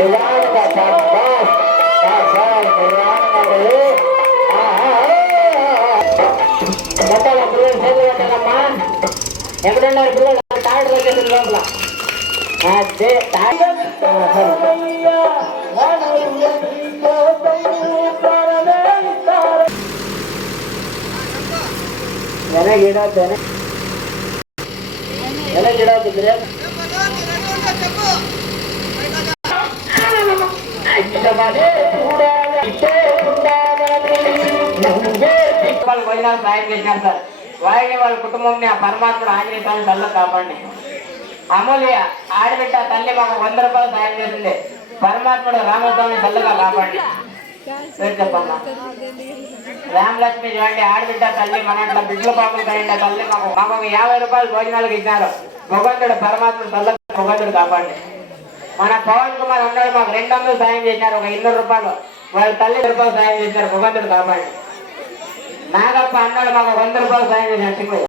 Yolanda Bambas, Casal Morangaru. Bapak Abdul Fadil Kalaman, yang benar dulu tarik lagi di dalam lah. Ada tarik. எனக்கு இடாது எனக்கு இடாது தெரியாது వాళ్ళు భోజనాలు సాయం సార్. వారిని వాళ్ళ కుటుంబంని ఆ పరమాత్ముడు ఆంజనేయ స్వామి తల్లి కాపాడి అమూల్య ఆడబిడ్డ తల్లి మాకు వంద రూపాయలు సాయం చేసింది. పరమాత్ముడు రామస్వామి తల్లిగా కాపాడి చెప్పమ్మా. రామలక్ష్మి చూడండి ఆడబిడ్డ తల్లి మన ఇంట్లో బిడ్డల పాపలు కలిగిన తల్లి మాకు మాకు యాభై రూపాయలు భోజనాలకు ఇచ్చినారు భగవంతుడు పరమాత్ముడు తల్లి భగవంతుడు కాపాడి మన పవన్ కుమార్ అన్నాడు మాకు రెండు వందలు సాయం చేశారు ఒక ఇన్నూరు రూపాయలు. వాళ్ళ తల్లి రూపాయలు సాయం చేశారు భగవంతుడు కాపాడి. నాగప్ప అన్నాడు మాకు వంద రూపాయలు సాయం చేశారు